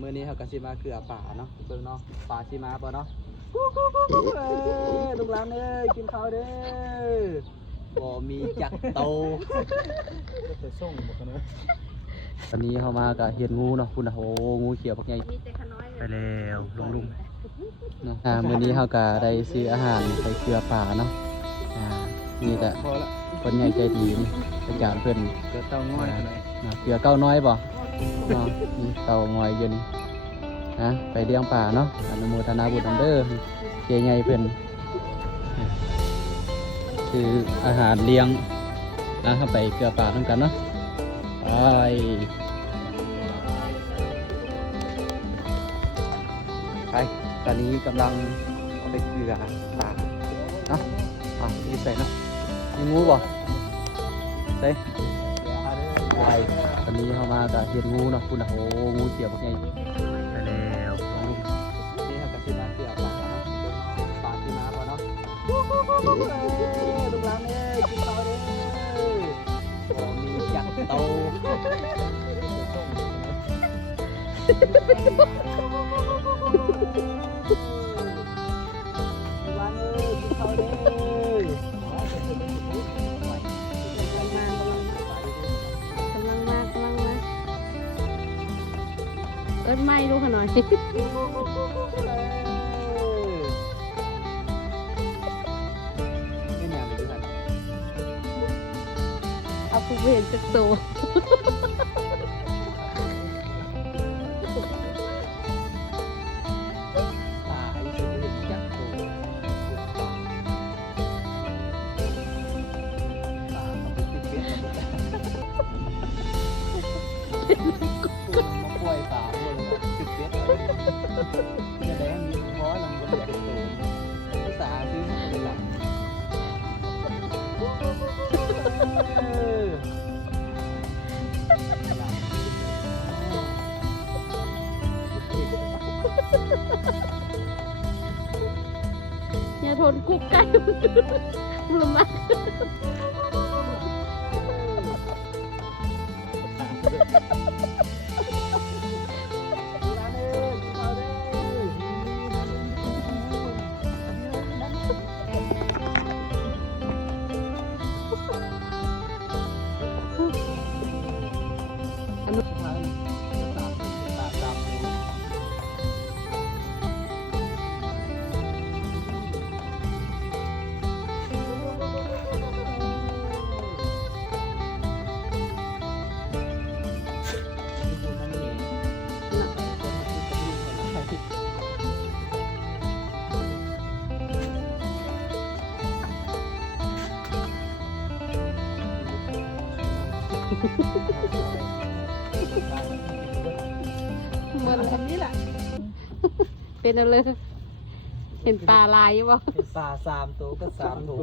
มื้อนี้เขาก็สิมาเกลือป่าเนาะเบิ่งเนาะป่าสิมาบ่เนาะลูกหลานเอ้ยกินข้าวเด้อบ่มีจักโตไปส่งบ่กันเนาะตอนนี้เฮามาก็เห็นงูเนาะคุณน่ะโอ้งูเขียวบักใหญ่ไปแล้วลุงๆเนาะมื้อนี้เฮาก็ได้ซื้ออาหารไปเกลือป่าเนาะนี่แต่คนใหญ่ใจดีนี่อาจารย์เพิ่นเกลือเต้าน้อยเกลือเก้าน้อยบ่เนาะนี่เต่างอยอยู่นี่ไปเลี้ยงป่าเนาะอนุโมทนาบุญนำเด้อเจใหญ่เพิ่นคืออาหารเลี้ยงเข้าไปเกลือป่าทั้งกันเนาะไปตอนนี้กำลังไปเกลือป่าเนาะนี่ใส่เนาะมีงูบ่ใส่ไวตอนนี้เข้ามาก็เห็นงูเนาะคุณโอ้งูเขียวพวกนี้ไปแล้วนี่เขาก็สิมาเกลือป่าเนาะป่าที่มาพอเนาะลูกหลานเอ้ยกินข้าวเด้อบ่มีจักโตลูกหลานเอ้ยกินข้าวเด้เอิ้นไม่ดูขน่อยเอาไปเห็นจากตัวป่วยป่าด้วยจุดเด็ดจะแดงมีเพราะลำบากเป็นตัวภาษาซื้อมาเป็นหลักอย่าทนกุ๊กไก่มือมาเหมือนแบบนี้แหละเป็นอะไรเห็นปลาลายอยู่บ่เห็นปลา3 ตัวก็3 ตัว